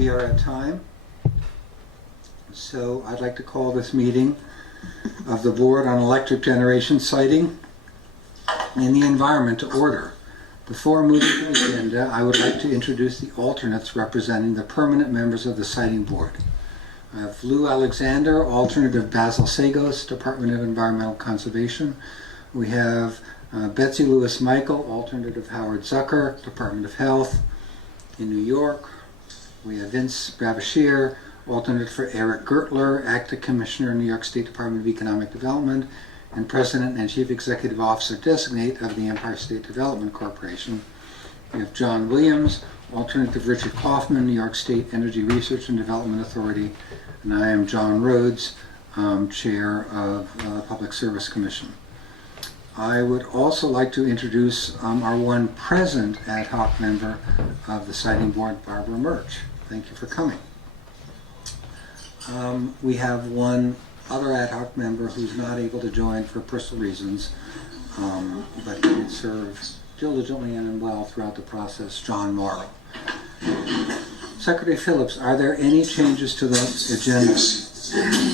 We are at time, so I'd like to call this meeting of the Board on Electric Generation Siting and the Environment to order. Before moving to the agenda, I would like to introduce the alternates representing the permanent members of the Siting Board. I have Lou Alexander, alternate of Basil Sagos, Department of Environmental Conservation. We have Betsy Lewis Michael, alternate of Howard Zucker, Department of Health in New York. We have Vince Bravashir, alternate for Eric Gertler, Acting Commissioner, New York State Department of Economic Development, and President and Chief Executive Officer Designate of the Empire State Development Corporation. We have John Williams, alternate of Richard Kaufman, New York State Energy Research and Development Authority, and I am John Rhodes, Chair of the Public Service Commission. I would also like to introduce our one present ad hoc member of the Siting Board, Barbara Mirch. Thank you for coming. We have one other ad hoc member who's not able to join for personal reasons, but he did serve diligently and well throughout the process, John Mauro. Secretary Phillips, are there any changes to the agenda?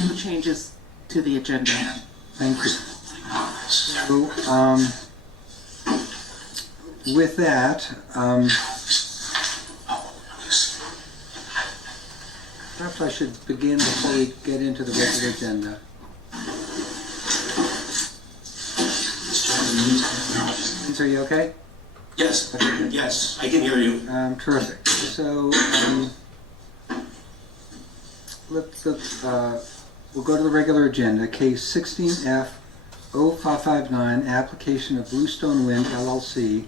No changes to the agenda. Thank you. So, with that, perhaps I should begin before we get into the regular agenda. Vince, are you okay? Yes, yes, I can hear you. Terrific. So, we'll go to the regular agenda. Case 16F 0559, application of Bluestone Wind LLC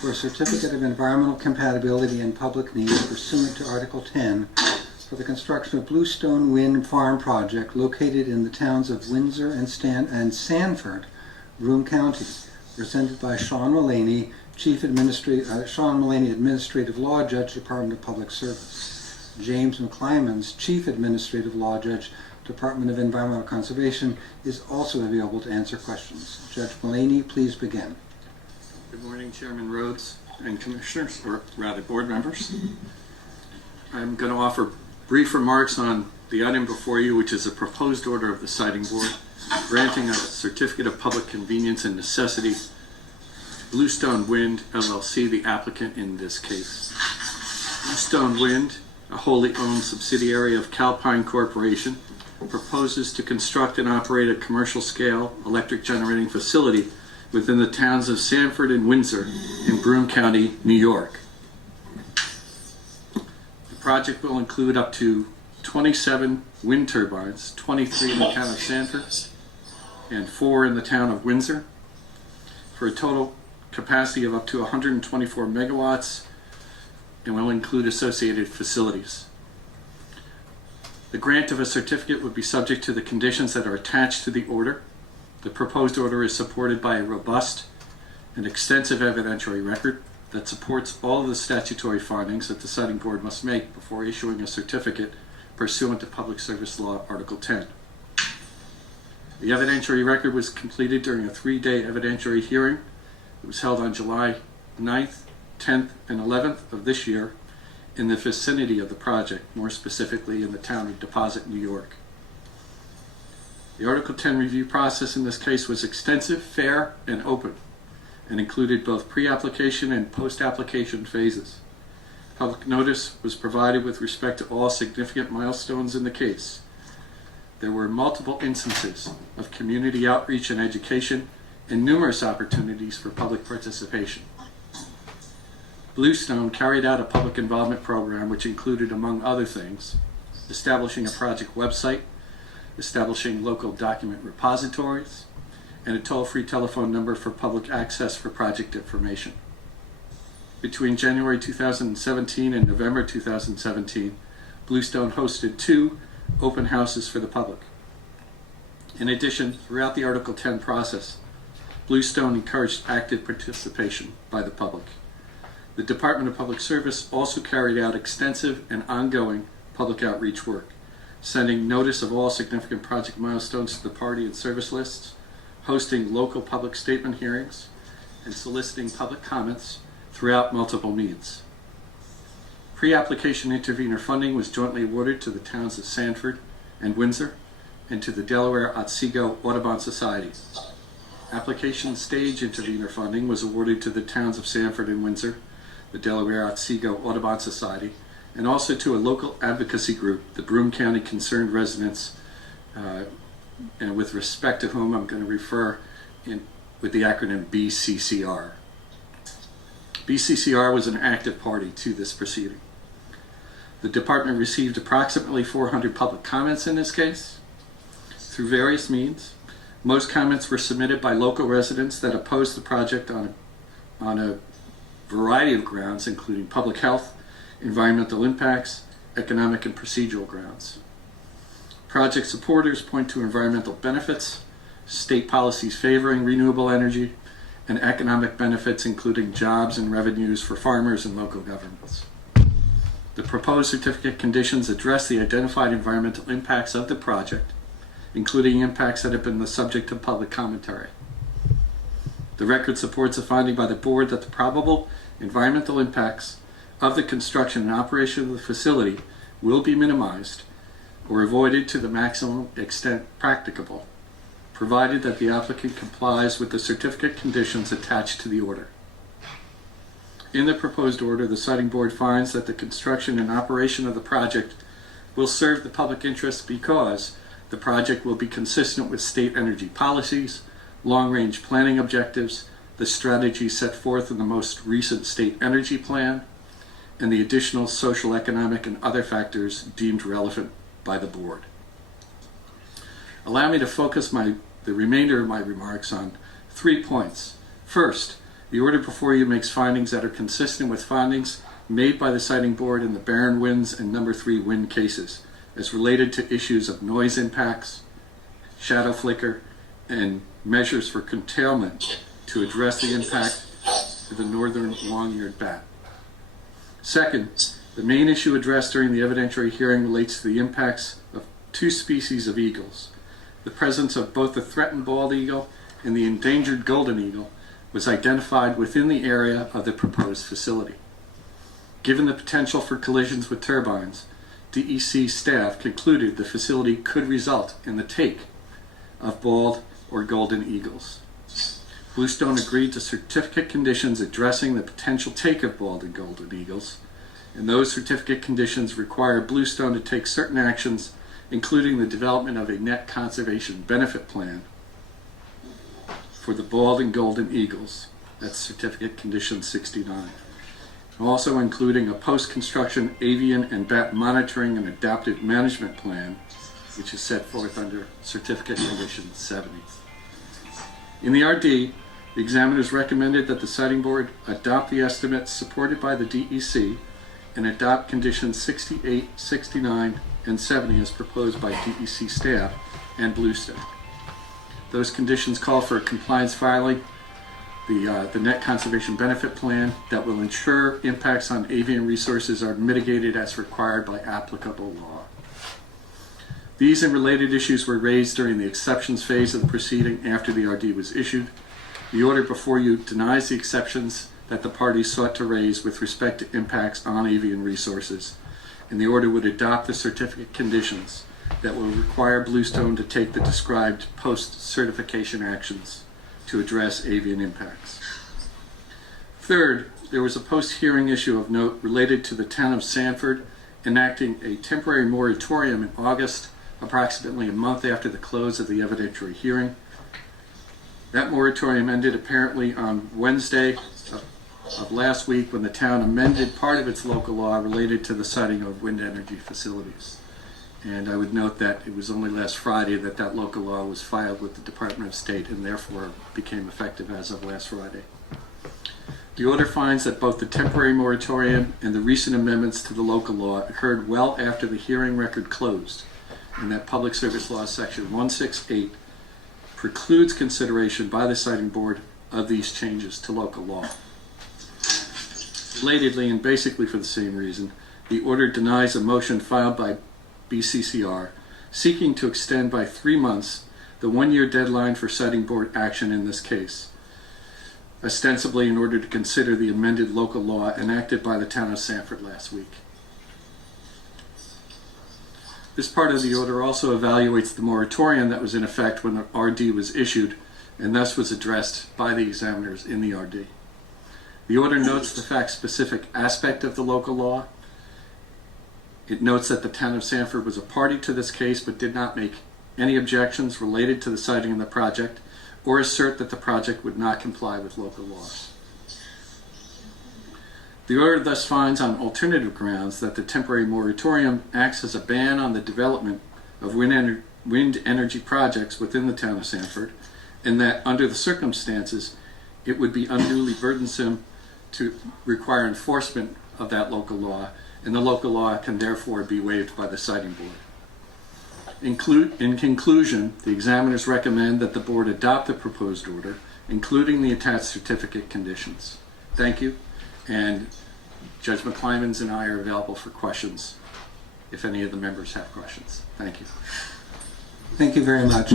for a certificate of environmental compatibility and public need pursuant to Article 10 for the construction of Bluestone Wind Farm project located in the towns of Windsor and Sanford, Broome County, presented by Sean Mullaney, Administrative Law Judge, Department of Public Service. James McClymans, Chief Administrative Law Judge, Department of Environmental Conservation, is also available to answer questions. Judge Mullaney, please begin. Good morning, Chairman Rhodes and Commissioners, or rather board members. I'm going to offer brief remarks on the item before you, which is a proposed order of the Siting Board granting a certificate of public convenience and necessity to Bluestone Wind LLC, the applicant in this case. Bluestone Wind, a wholly owned subsidiary of Calpine Corporation, proposes to construct and operate a commercial-scale electric generating facility within the towns of Sanford and Windsor in Broome County, New York. The project will include up to 27 wind turbines, 23 in the town of Sanford and 4 in the town of Windsor, for a total capacity of up to 124 megawatts, and will include associated facilities. The grant of a certificate would be subject to the conditions that are attached to the order. The proposed order is supported by a robust and extensive evidentiary record that supports all of the statutory findings that the Siting Board must make before issuing a certificate pursuant to Public Service Law, Article 10. The evidentiary record was completed during a 3-day evidentiary hearing. It was held on July 9th, 10th, and 11th of this year in the vicinity of the project, more specifically in the town of Deposit, New York. The Article 10 review process in this case was extensive, fair, and open, and included both pre-application and post-application phases. Public notice was provided with respect to all significant milestones in the case. There were multiple instances of community outreach and education, and numerous opportunities for public participation. Bluestone carried out a public involvement program which included, among other things, establishing a project website, establishing local document repositories, and a toll-free telephone number for public access for project information. Between January 2017 and November 2017, Bluestone hosted 2 open houses for the public. In addition, throughout the Article 10 process, Bluestone encouraged active participation by the public. The Department of Public Service also carried out extensive and ongoing public outreach work, sending notice of all significant project milestones to the party and service lists, hosting local public statement hearings, and soliciting public comments throughout multiple means. Pre-application intervenor funding was jointly awarded to the towns of Sanford and Windsor and to the Delaware Otsego Audubon Society. Application stage intervenor funding was awarded to the towns of Sanford and Windsor, the Delaware Otsego Audubon Society, and also to a local advocacy group, the Broome County Concerned Residents, and with respect to whom I'm going to refer with the acronym BCCR. BCCR was an active party to this proceeding. The department received approximately 400 public comments in this case through various means. Most comments were submitted by local residents that opposed the project on a variety of grounds, including public health, environmental impacts, economic and procedural grounds. Project supporters point to environmental benefits, state policies favoring renewable energy, and economic benefits including jobs and revenues for farmers and local governments. The proposed certificate conditions address the identified environmental impacts of the project, including impacts that have been the subject of public commentary. The record supports a finding by the board that the probable environmental impacts of the construction and operation of the facility will be minimized or avoided to the maximum extent practicable, provided that the applicant complies with the certificate conditions attached to the order. In the proposed order, the siting board finds that the construction and operation of the project will serve the public interest because the project will be consistent with state energy policies, long-range planning objectives, the strategy set forth in the most recent state energy plan, and the additional social, economic, and other factors deemed relevant by the board. Allow me to focus the remainder of my remarks on 3 points. First, the order before you makes findings that are consistent with findings made by the siting board in the Barron Winds and No. 3 wind cases as related to issues of noise impacts, shadow flicker, and measures for curtailment to address the impact of the northern long-eared bat. Second, the main issue addressed during the evidentiary hearing relates to the impacts of 2 species of eagles. The presence of both the threatened bald eagle and the endangered golden eagle was identified within the area of the proposed facility. Given the potential for collisions with turbines, DEC staff concluded the facility could result in the take of bald or golden eagles. Bluestone agreed to certificate conditions addressing the potential take of bald and golden eagles, and those certificate conditions require Bluestone to take certain actions, including the development of a net conservation benefit plan for the bald and golden eagles. That's certificate condition 69. Also including a post-construction avian and bat monitoring and adaptive management plan, which is set forth under certificate condition 70. In the RD, the examiners recommended that the siting board adopt the estimates supported by the DEC and adopt conditions 68, 69, and 70 as proposed by DEC staff and Bluestone. Those conditions call for a compliance filing, the net conservation benefit plan that will ensure impacts on avian resources are mitigated as required by applicable law. These and related issues were raised during the exceptions phase of the proceeding after the RD was issued. The order before you denies the exceptions that the parties sought to raise with respect to impacts on avian resources, and the order would adopt the certificate conditions that will require Bluestone to take the described post-certification actions to address avian impacts. Third, there was a post-hearing issue of note related to the town of Sanford enacting a temporary moratorium in August, approximately a month after the close of the evidentiary hearing. That moratorium ended apparently on Wednesday of last week when the town amended part of its local law related to the siting of wind energy facilities. And I would note that it was only last Friday that that local law was filed with the Department of State and therefore became effective as of last Friday. The order finds that both the temporary moratorium and the recent amendments to the local law occurred well after the hearing record closed, and that Public Service Law Section 168 precludes consideration by the siting board of these changes to local law. Relatedly, and basically for the same reason, the order denies a motion filed by BCCR seeking to extend by 3 months the 1-year deadline for siting board action in this case, ostensibly in order to consider the amended local law enacted by the town of Sanford last week. This part of the order also evaluates the moratorium that was in effect when the RD was issued, and thus was addressed by the examiners in the RD. The order notes the fact-specific aspect of the local law. It notes that the town of Sanford was a party to this case but did not make any objections related to the siting of the project or assert that the project would not comply with local laws. The order thus finds on alternative grounds that the temporary moratorium acts as a ban on the development of wind energy projects within the town of Sanford, and that under the circumstances it would be unduly burdensome to require enforcement of that local law, and the local law can therefore be waived by the siting board. In conclusion, the examiners recommend that the board adopt the proposed order, including the attached certificate conditions. Thank you, and Judge McClymans and I are available for questions if any of the members have questions. Thank you. Thank you very much.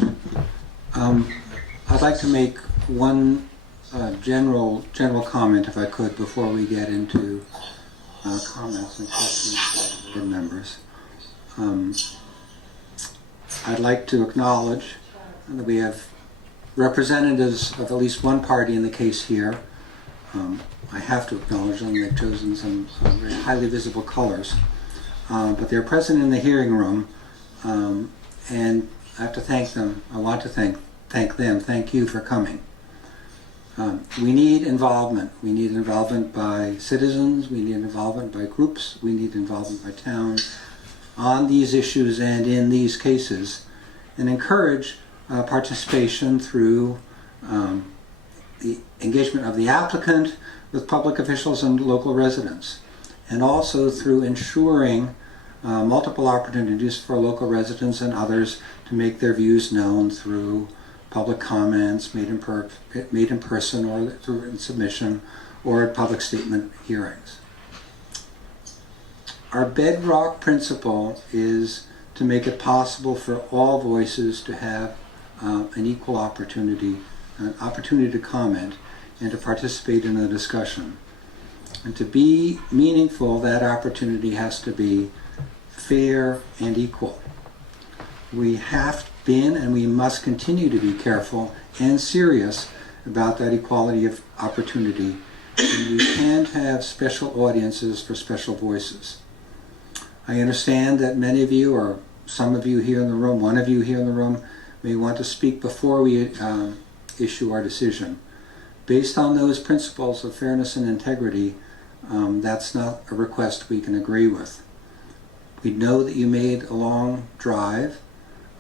I'd like to make one general comment, if I could, before we get into comments and questions from the board members. I'd like to acknowledge that we have representatives of at least one party in the case here. I have to acknowledge them. They've chosen some very highly visible colors, but they're present in the hearing room, and I have to thank them. I want to thank them. Thank you for coming. We need involvement. We need involvement by citizens. We need involvement by groups. We need involvement by towns on these issues and in these cases, and encourage participation through the engagement of the applicant with public officials and local residents, and also through ensuring multiple opportunities for local residents and others to make their views known through public comments made in person or through written submission or at public statement hearings. Our bedrock principle is to make it possible for all voices to have an equal opportunity, an opportunity to comment and to participate in the discussion. And to be meaningful, that opportunity has to be fair and equal. We have been and we must continue to be careful and serious about that equality of opportunity. And we can't have special audiences for special voices. I understand that many of you, or some of you here in the room, one of you here in the room, may want to speak before we issue our decision. Based on those principles of fairness and integrity, that's not a request we can agree with. We know that you made a long drive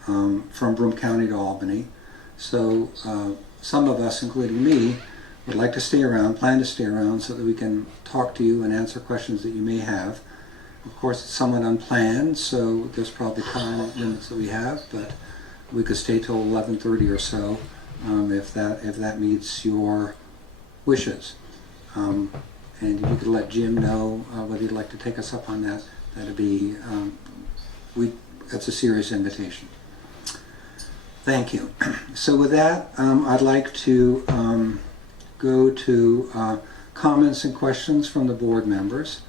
from Broome County to Albany, so some of us, including me, would like to stay around, plan to stay around so that we can talk to you and answer questions that you may have. Of course, it's somewhat unplanned, so there's probably time limits that we have, but we could stay till 11:30 or so if that meets your wishes. And if you could let Jim know whether he'd like to take us up on that, that'd be that's a serious invitation. Thank you. So with that, I'd like to go to comments and questions from the board members.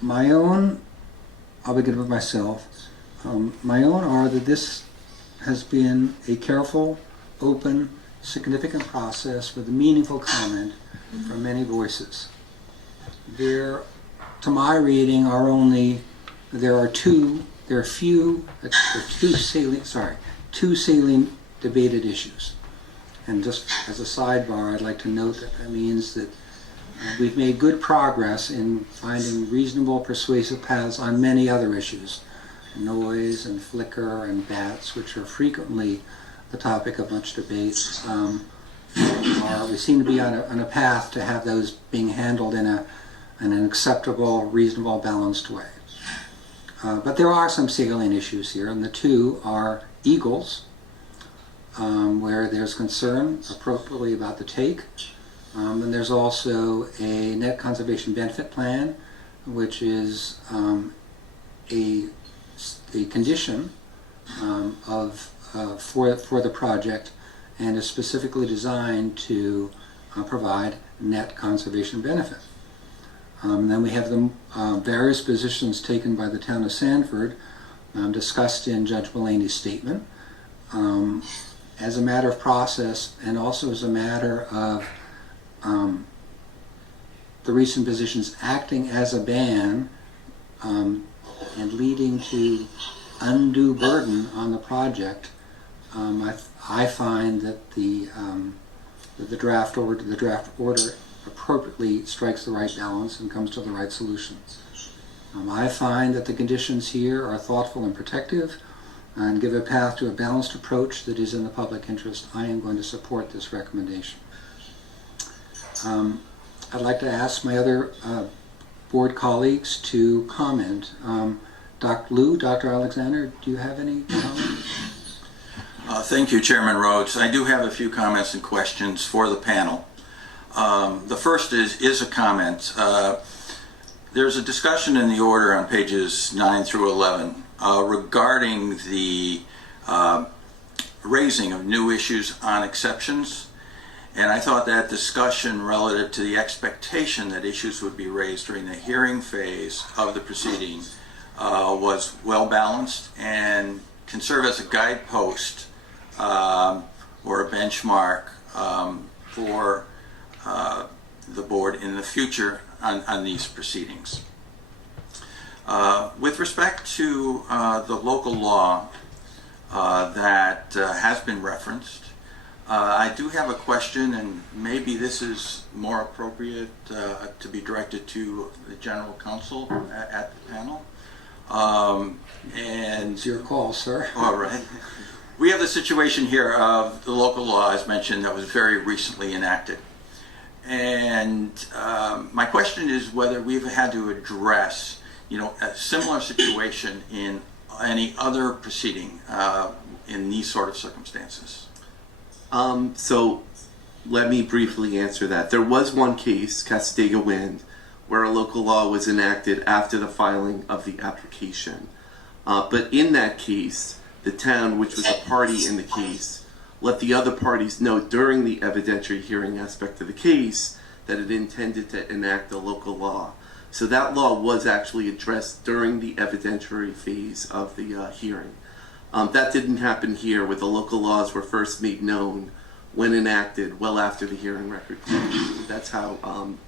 My own, I'll begin with myself. My own are that this has been a careful, open, significant process with a meaningful comment from many voices. There, to my reading, there are two salient debated issues. And just as a sidebar, I'd like to note that means that we've made good progress in finding reasonable, persuasive paths on many other issues. Noise and flicker and bats, which are frequently the topic of much debate. We seem to be on a path to have those being handled in an acceptable, reasonable, balanced way. But there are some salient issues here, and the two are eagles, where there's concern appropriately about the take. And there's also a net conservation benefit plan, which is a condition for the project and is specifically designed to provide net conservation benefit. Then we have the various positions taken by the town of Sanford, discussed in Judge Mulaney's statement. As a matter of process, and also as a matter of the recent positions acting as a ban and leading to undue burden on the project, I find that the draft order appropriately strikes the right balance and comes to the right solution. I find that the conditions here are thoughtful and protective and give a path to a balanced approach that is in the public interest. I am going to support this recommendation. I'd like to ask my other board colleagues to comment. Dr. Alexander, do you have any comments? Thank you, Chairman Rhodes. I do have a few comments and questions for the panel. The first is a comment. There's a discussion in the order on pages 9 through 11 regarding the raising of new issues on exceptions. And I thought that discussion relative to the expectation that issues would be raised during the hearing phase of the proceeding was well balanced and can serve as a guidepost or a benchmark for the board in the future on these proceedings. With respect to the local law that has been referenced, I do have a question, and maybe this is more appropriate to be directed to the general counsel at the panel. And It's your call, sir. all right. We have the situation here of the local law, as mentioned, that was very recently enacted. And my question is whether we've had to address, a similar situation in any other proceeding in these sort of circumstances. So let me briefly answer that. There was one case, Castiga Wind, where a local law was enacted after the filing of the application. But in that case, the town, which was a party in the case, let the other parties know during the evidentiary hearing aspect of the case that it intended to enact a local law. So that law was actually addressed during the evidentiary phase of the hearing. That didn't happen here, where the local laws were first made known when enacted well after the hearing record closed. That's how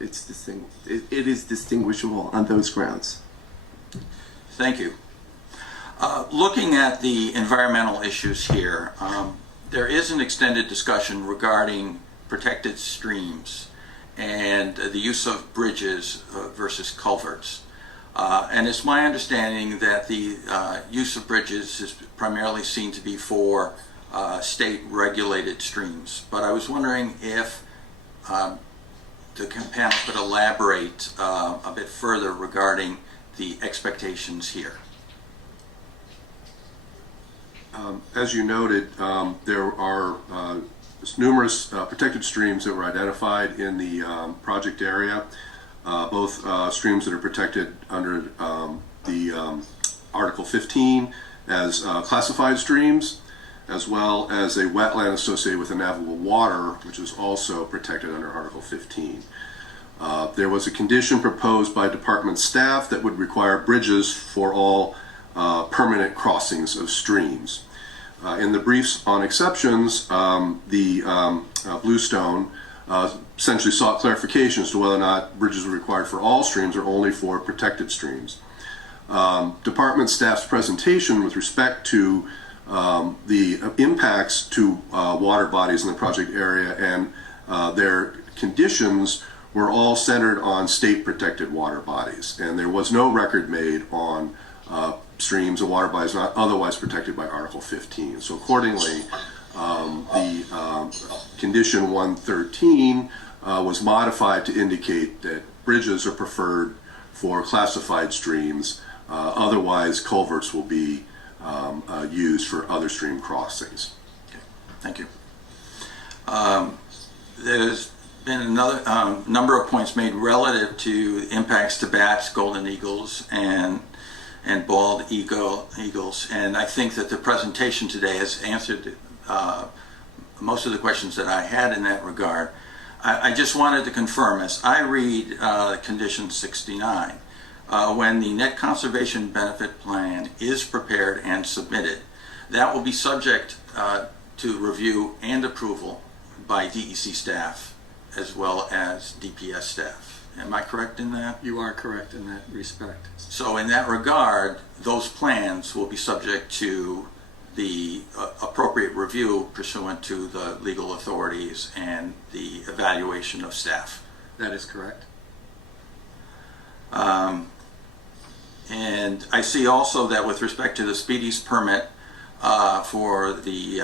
it is distinguishable on those grounds. Thank you. Looking at the environmental issues here, there is an extended discussion regarding protected streams and the use of bridges versus culverts. And it's my understanding that the use of bridges is primarily seen to be for state-regulated streams. But I was wondering if the panel could elaborate a bit further regarding the expectations here. As you noted, there are numerous protected streams that were identified in the project area, both streams that are protected under the Article 15 as classified streams, as well as a wetland associated with the navigable water, which is also protected under Article 15. There was a condition proposed by department staff that would require bridges for all permanent crossings of streams. In the briefs on exceptions, the Bluestone essentially sought clarification as to whether or not bridges were required for all streams or only for protected streams. Department staff's presentation with respect to the impacts to water bodies in the project area and their conditions were all centered on state protected water bodies, and there was no record made on streams and water bodies not otherwise protected by Article 15. So accordingly, the condition 113 was modified to indicate that bridges are preferred for classified streams. Otherwise, culverts will be used for other stream crossings. Okay, thank you. There's been another number of points made relative to impacts to bats, golden eagles, and bald eagles, and I think that the presentation today has answered most of the questions that I had in that regard. I just wanted to confirm, as I read condition 69, when the net conservation benefit plan is prepared and submitted, that will be subject to review and approval by DEC staff as well as DPS staff. Am I correct in that? You are correct in that respect. So in that regard, those plans will be subject to the appropriate review pursuant to the legal authorities and the evaluation of staff. That is correct. And I see also that with respect to the speedies permit for the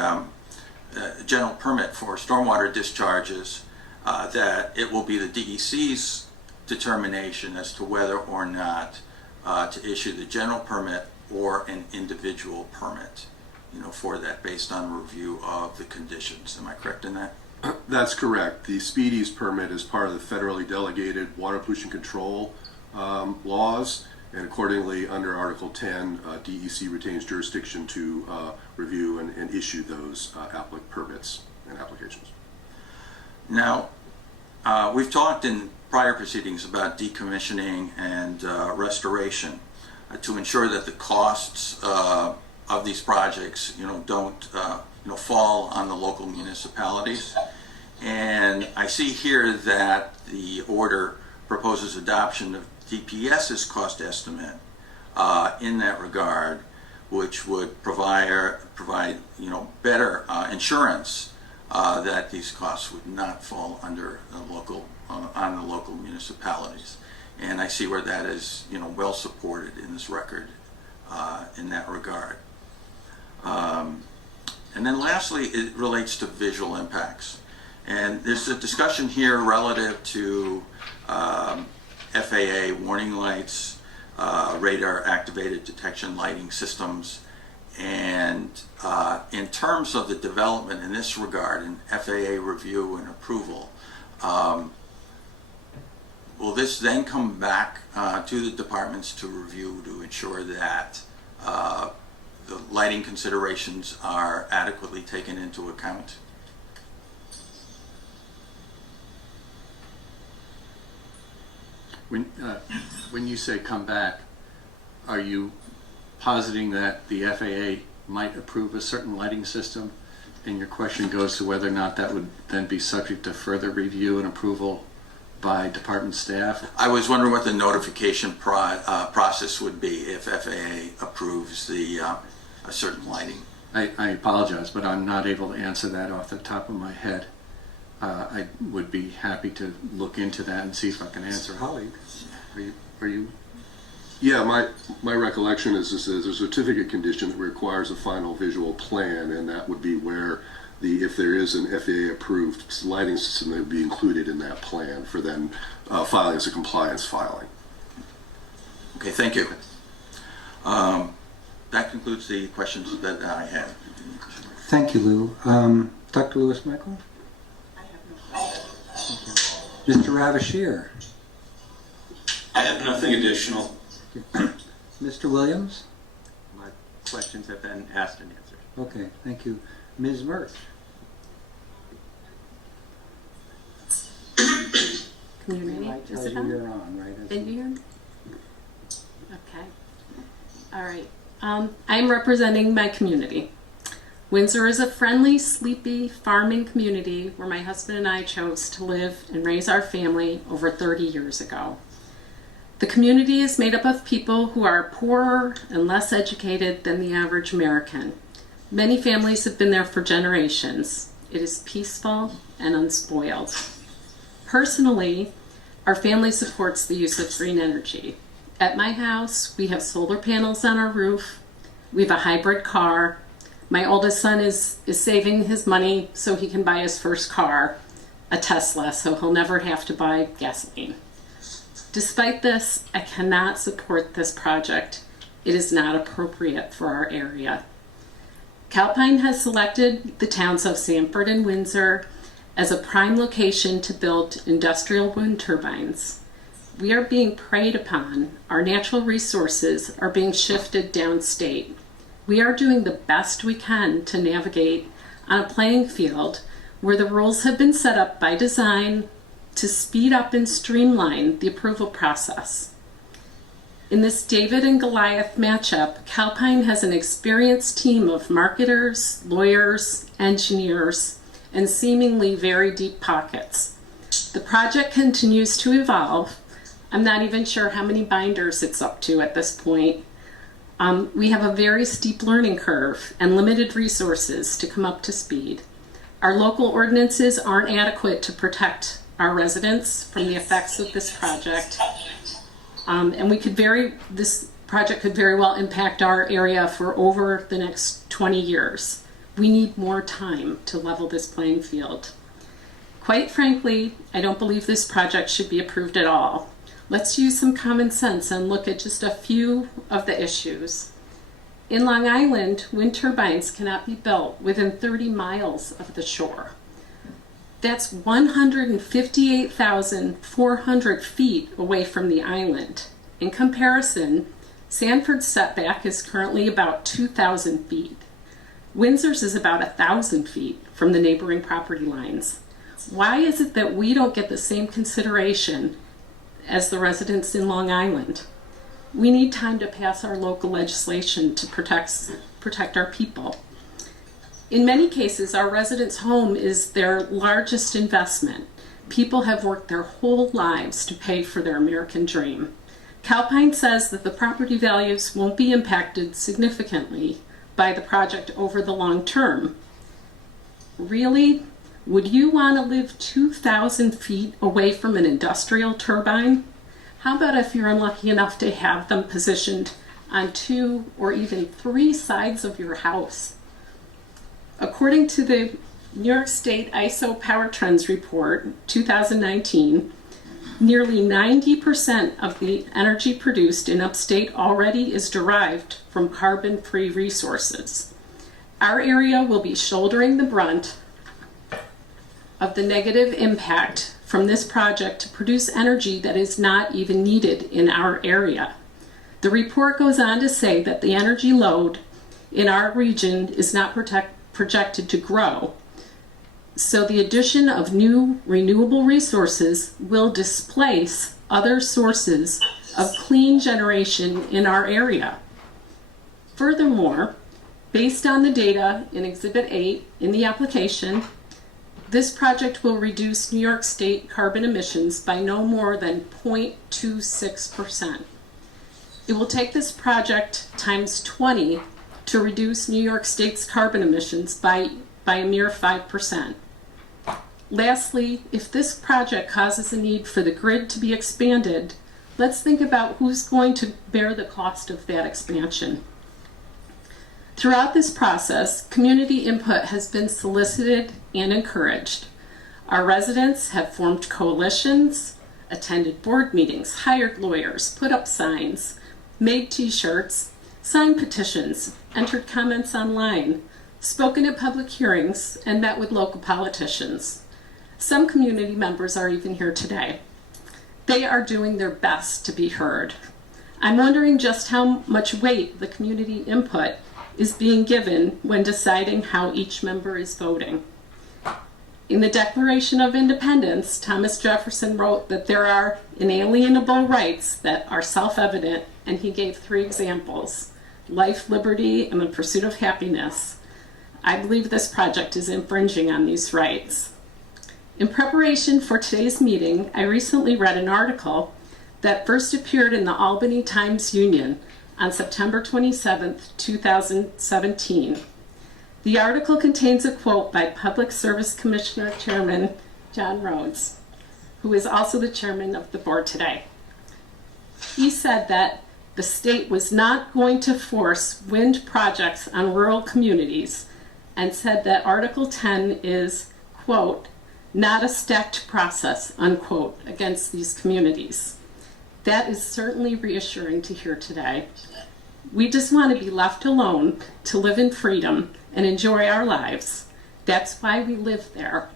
general permit for stormwater discharges, that it will be the DEC's determination as to whether or not to issue the general permit or an individual permit, for that based on review of the conditions. Am I correct in that? That's correct. The speedies permit is part of the federally delegated water pollution control laws, and accordingly, under Article 10, DEC retains jurisdiction to review and issue those permits and applications. Now, we've talked in prior proceedings about decommissioning and restoration to ensure that the costs of these projects, don't fall on the local municipalities. And I see here that the order proposes adoption of DPS's cost estimate in that regard, which would provide better insurance that these costs would not fall under the local on the local municipalities. And I see where that is well supported in this record in that regard. And then lastly, it relates to visual impacts. And there's a discussion here relative to FAA warning lights, radar activated detection lighting systems, and in terms of the development in this regard, in FAA review and approval, will this then come back to the departments to review to ensure that the lighting considerations are adequately taken into account? When you say come back, are you positing that the FAA might approve a certain lighting system, and your question goes to whether or not that would then be subject to further review and approval by department staff? I was wondering what the notification process would be if FAA approves a certain lighting. I apologize, but I'm not able to answer that off the top of my head. I would be happy to look into that and see if I can answer. Holly, are you? Yeah, my recollection is there's a certificate condition that requires a final visual plan, and that would be where if there is an FAA approved lighting system, that would be included in that plan for then filing as a compliance filing. Okay, thank you. That concludes the questions that I have. Thank you, Lou. Dr. Lewis Michael? I have no questions. Mr. Ravashear? I have nothing additional. Mr. Williams? My questions have been asked and answered. Okay, thank you. Ms. Mirch? Can you hear me? Is it on? You're on, right? Can you hear me? Okay. All right. I'm representing my community. Windsor is a friendly, sleepy, farming community where my husband and I chose to live and raise our family over 30 years ago. The community is made up of people who are poorer and less educated than the average American. Many families have been there for generations. It is peaceful and unspoiled. Personally, our family supports the use of green energy. At my house, we have solar panels on our roof. We have a hybrid car. My oldest son is saving his money so he can buy his first car, a Tesla, so he'll never have to buy gasoline. Despite this, I cannot support this project. It is not appropriate for our area. Calpine has selected the towns of Sanford and Windsor as a prime location to build industrial wind turbines. We are being preyed upon. Our natural resources are being shifted downstate. We are doing the best we can to navigate on a playing field where the rules have been set up by design to speed up and streamline the approval process. In this David and Goliath matchup, Calpine has an experienced team of marketers, lawyers, engineers, and seemingly very deep pockets. The project continues to evolve. I'm not even sure how many binders it's up to at this point. We have a very steep learning curve and limited resources to come up to speed. Our local ordinances aren't adequate to protect our residents from the effects of this project. And this project could very well impact our area for over the next 20 years. We need more time to level this playing field. Quite frankly, I don't believe this project should be approved at all. Let's use some common sense and look at just a few of the issues. In Long Island, wind turbines cannot be built within 30 miles of the shore. That's 158,400 feet away from the island. In comparison, Sanford's setback is currently about 2,000 feet. Windsor's is about 1,000 feet from the neighboring property lines. Why is it that we don't get the same consideration as the residents in Long Island? We need time to pass our local legislation to protect our people. In many cases, our residents' home is their largest investment. People have worked their whole lives to pay for their American dream. Calpine says that the property values won't be impacted significantly by the project over the long term. Really? Would you want to live 2,000 feet away from an industrial turbine? How about if you're unlucky enough to have them positioned on 2 or even 3 sides of your house? According to the New York State ISO Power Trends Report 2019, nearly 90% of the energy produced in upstate already is derived from carbon-free resources. Our area will be shouldering the brunt of the negative impact from this project to produce energy that is not even needed in our area. The report goes on to say that the energy load in our region is not projected to grow, so the addition of new renewable resources will displace other sources of clean generation in our area. Furthermore, based on the data in Exhibit 8 in the application, this project will reduce New York State carbon emissions by no more than 0.26%. It will take this project times 20 to reduce New York State's carbon emissions by a mere 5%. Lastly, if this project causes a need for the grid to be expanded, let's think about who's going to bear the cost of that expansion. Throughout this process, community input has been solicited and encouraged. Our residents have formed coalitions, attended board meetings, hired lawyers, put up signs, made t-shirts, signed petitions, entered comments online, spoken at public hearings, and met with local politicians. Some community members are even here today. They are doing their best to be heard. I'm wondering just how much weight the community input is being given when deciding how each member is voting. In the Declaration of Independence, Thomas Jefferson wrote that there are inalienable rights that are self-evident, and he gave 3 examples: life, liberty, and the pursuit of happiness. I believe this project is infringing on these rights. In preparation for today's meeting, I recently read an article that first appeared in the Albany Times-Union on September 27, 2017. The article contains a quote by Public Service Commissioner Chairman John Mauro, who is also the chairman of the board today. He said that the state was not going to force wind projects on rural communities, and said that Article 10 is, quote, not a stacked process, unquote, against these communities. That is certainly reassuring to hear today. We just want to be left alone to live in freedom and enjoy our lives. That's why we live there.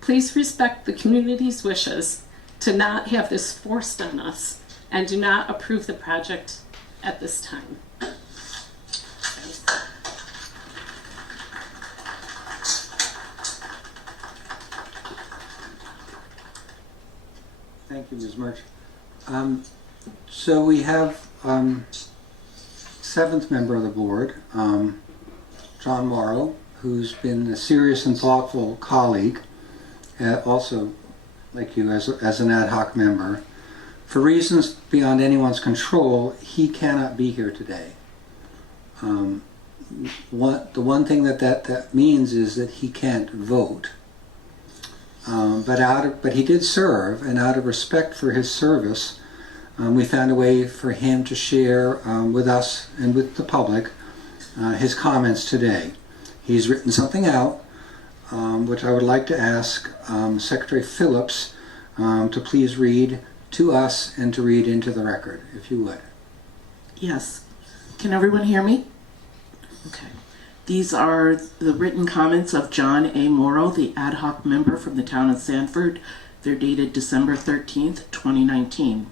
Please respect the community's wishes to not have this forced on us, and do not approve the project at this time. Thank you, Ms. Mirch. So we have seventh member of the board, John Mauro, who's been a serious and thoughtful colleague, also like you as an ad hoc member. For reasons beyond anyone's control, he cannot be here today. The one thing that means is that he can't vote. But he did serve, and out of respect for his service, we found a way for him to share with us and with the public his comments today. He's written something out, which I would like to ask Secretary Phillips to please read to us and to read into the record, if you would. Yes. Can everyone hear me? Okay. These are the written comments of John A. Mauro, the ad hoc member from the town of Sanford. They're dated December 13th, 2019.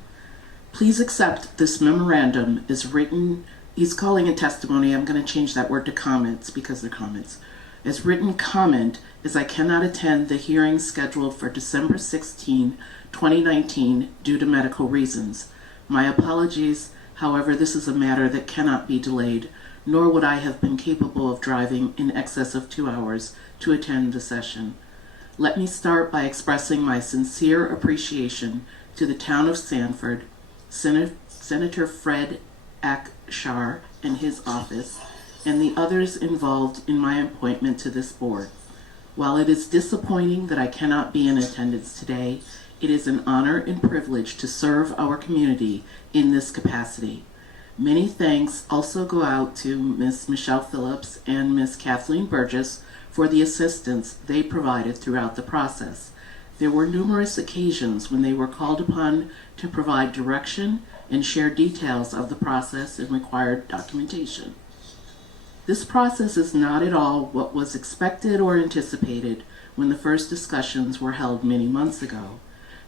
Please accept this memorandum is written, he's calling it testimony, I'm going to change that word to comments because they're comments. As written comment as I cannot attend the hearing scheduled for December 16, 2019 due to medical reasons. My apologies, however, this is a matter that cannot be delayed, nor would I have been capable of driving in excess of 2 hours to attend the session. Let me start by expressing my sincere appreciation to the town of Sanford, Senator Fred Akshar and his office, and the others involved in my appointment to this board. While it is disappointing that I cannot be in attendance today, it is an honor and privilege to serve our community in this capacity. Many thanks also go out to Ms. Michelle Phillips and Ms. Kathleen Burgess for the assistance they provided throughout the process. There were numerous occasions when they were called upon to provide direction and share details of the process and required documentation. This process is not at all what was expected or anticipated when the first discussions were held many months ago.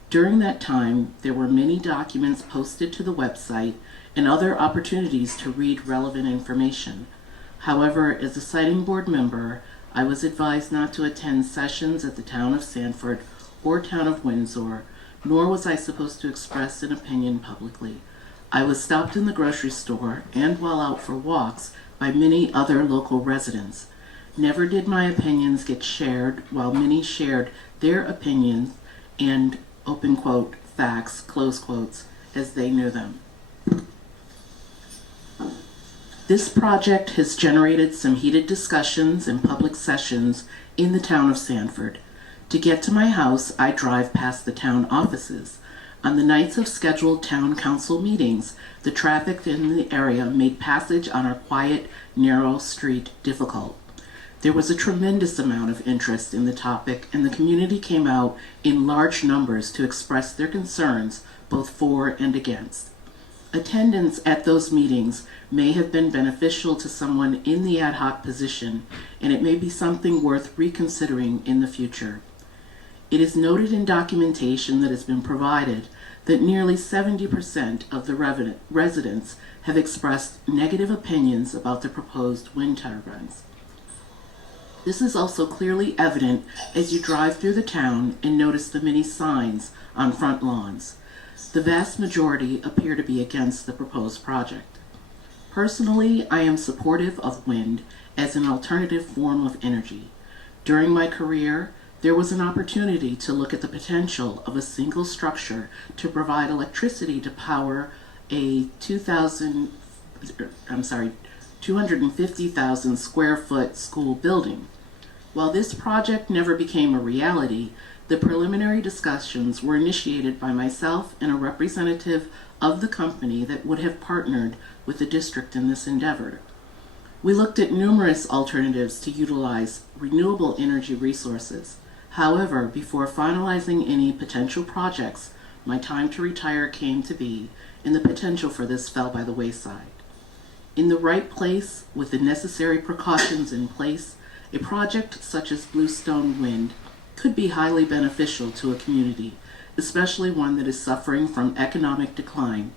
During that time, there were many documents posted to the website and other opportunities to read relevant information. However, as a siting board member, I was advised not to attend sessions at the town of Sanford or town of Windsor, nor was I supposed to express an opinion publicly. I was stopped in the grocery store and while out for walks by many other local residents. Never did my opinions get shared, while many shared their opinions and, open quote, facts, close quotes, as they knew them. This project has generated some heated discussions and public sessions in the town of Sanford. To get to my house, I drive past the town offices. On the nights of scheduled town council meetings, the traffic in the area made passage on our quiet, narrow street difficult. There was a tremendous amount of interest in the topic, and the community came out in large numbers to express their concerns, both for and against. Attendance at those meetings may have been beneficial to someone in the ad hoc position, and it may be something worth reconsidering in the future. It is noted in documentation that has been provided that nearly 70% of the residents have expressed negative opinions about the proposed wind turbines. This is also clearly evident as you drive through the town and notice the many signs on front lawns. The vast majority appear to be against the proposed project. Personally, I am supportive of wind as an alternative form of energy. During my career, there was an opportunity to look at the potential of a single structure to provide electricity to power a 250,000 square foot school building. While this project never became a reality, the preliminary discussions were initiated by myself and a representative of the company that would have partnered with the district in this endeavor. We looked at numerous alternatives to utilize renewable energy resources. However, before finalizing any potential projects, my time to retire came to be, and the potential for this fell by the wayside. In the right place, with the necessary precautions in place, a project such as Bluestone Wind could be highly beneficial to a community, especially one that is suffering from economic decline.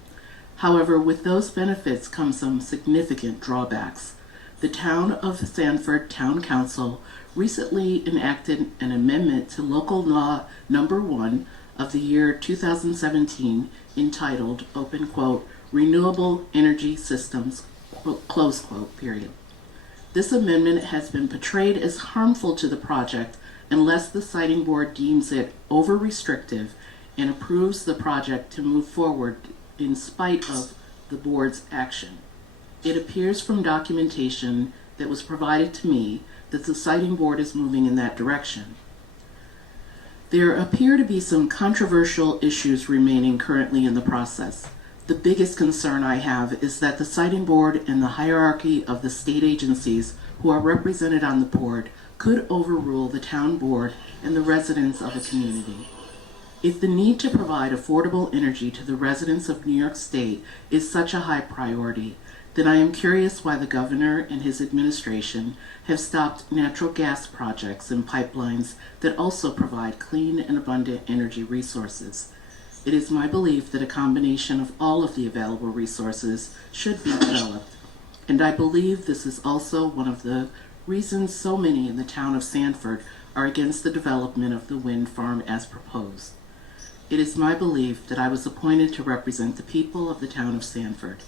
However, with those benefits come some significant drawbacks. The Town of Sanford Town Council recently enacted an amendment to Local Law Number 1 of the year 2017 entitled, open quote, Renewable Energy Systems, close quote, period. This amendment has been portrayed as harmful to the project unless the Siting Board deems it over-restrictive and approves the project to move forward in spite of the board's action. It appears from documentation that was provided to me that the Siting Board is moving in that direction. There appear to be some controversial issues remaining currently in the process. The biggest concern I have is that the Siting Board and the hierarchy of the state agencies who are represented on the board could overrule the town board and the residents of a community. If the need to provide affordable energy to the residents of New York State is such a high priority, then I am curious why the governor and his administration have stopped natural gas projects and pipelines that also provide clean and abundant energy resources. It is my belief that a combination of all of the available resources should be developed, and I believe this is also one of the reasons so many in the town of Sanford are against the development of the wind farm as proposed. It is my belief that I was appointed to represent the people of the town of Sanford.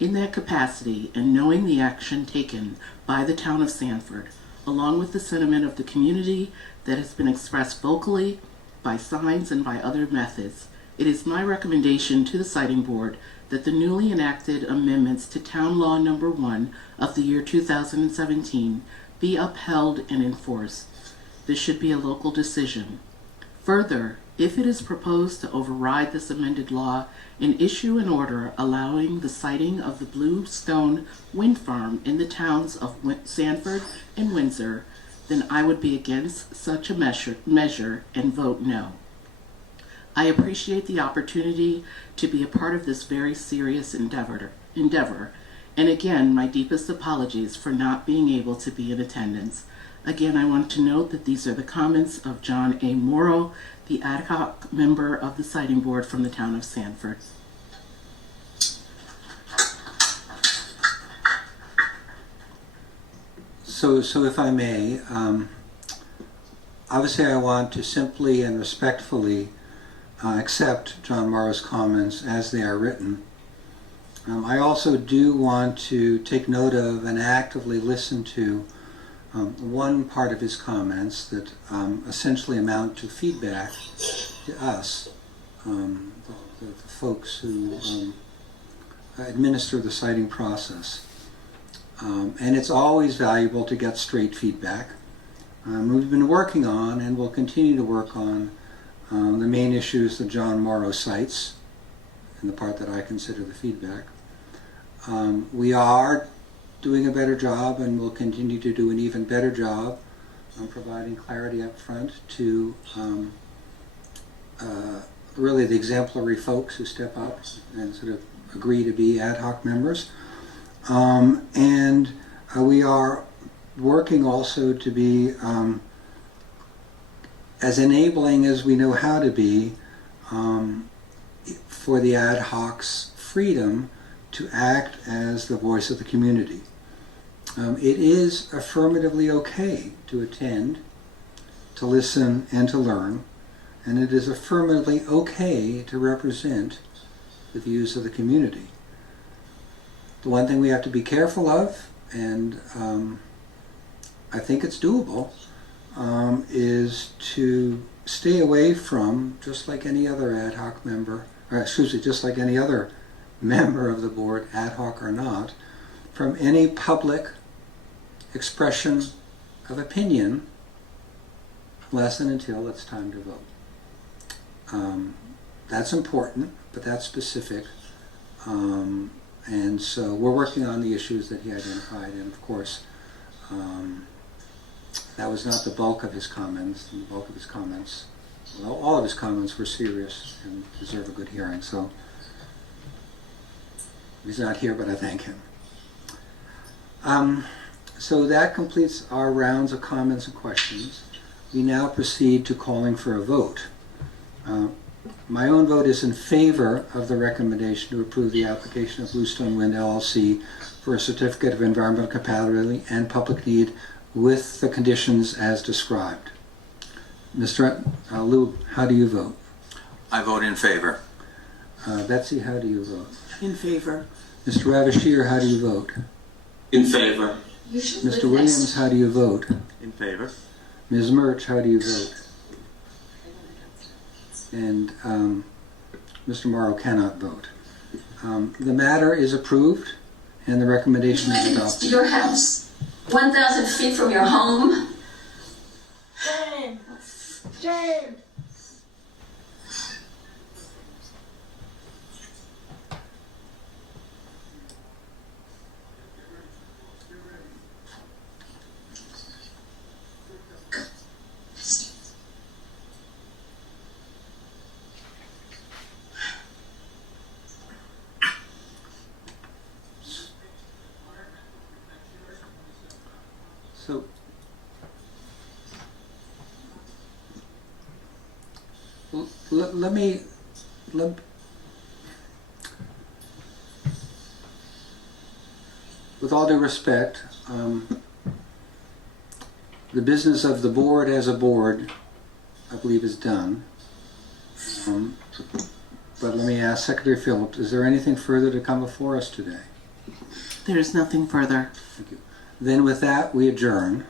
In that capacity, and knowing the action taken by the town of Sanford, along with the sentiment of the community that has been expressed vocally, by signs, and by other methods, it is my recommendation to the Siting Board that the newly enacted amendments to Town Law No. 1 of the year 2017 be upheld and enforced. This should be a local decision. Further, if it is proposed to override this amended law and issue an order allowing the siting of the Bluestone wind farm in the towns of Sanford and Windsor, then I would be against such a measure and vote no. I appreciate the opportunity to be a part of this very serious endeavor, and again, my deepest apologies for not being able to be in attendance. Again, I want to note that these are the comments of John A. Mauro, the ad hoc member of the Siting Board from the town of Sanford. So if I may, obviously I want to simply and respectfully accept John Mauro's comments as they are written. I also do want to take note of and actively listen to one part of his comments that essentially amount to feedback to us, the folks who administer the siting process. And it's always valuable to get straight feedback. We've been working on and will continue to work on the main issues that John Mauro cites in the part that I consider the feedback. We are doing a better job and will continue to do an even better job on providing clarity up front to really the exemplary folks who step up and sort of agree to be ad hoc members. And we are working also to be as enabling as we know how to be for the ad hoc's freedom to act as the voice of the community. It is affirmatively okay to attend, to listen, and to learn, and it is affirmatively okay to represent the views of the community. The one thing we have to be careful of, and I think it's doable, is to stay away from, just like any other ad hoc member, just like any other member of the board, ad hoc or not, from any public expression of opinion unless and until it's time to vote. That's important, but that's specific. And so we're working on the issues that he identified, and of course, that was not the bulk of his comments. The bulk of his comments, well, all of his comments were serious and deserve a good hearing. So he's not here, but I thank him. So that completes our rounds of comments and questions. We now proceed to calling for a vote. My own vote is in favor of the recommendation to approve the application of Bluestone Wind LLC for a certificate of environmental compatibility and public need with the conditions as described. Mr. Liu, how do you vote? I vote in favor. Betsy, how do you vote? In favor. Mr. Ravashir, how do you vote? In favor. Mr. Williams, how do you vote? In favor. Ms. Mirch, how do you vote? And Mr. Mauro cannot vote. The matter is approved, and the recommendation is adopted. Your house, 1,000 feet from your home. Jane. So, let me, with all due respect, the business of the board as a board, I believe, is done. But let me ask Secretary Phillips, is there anything further to come before us today? There is nothing further. Thank you. Then with that, we adjourn.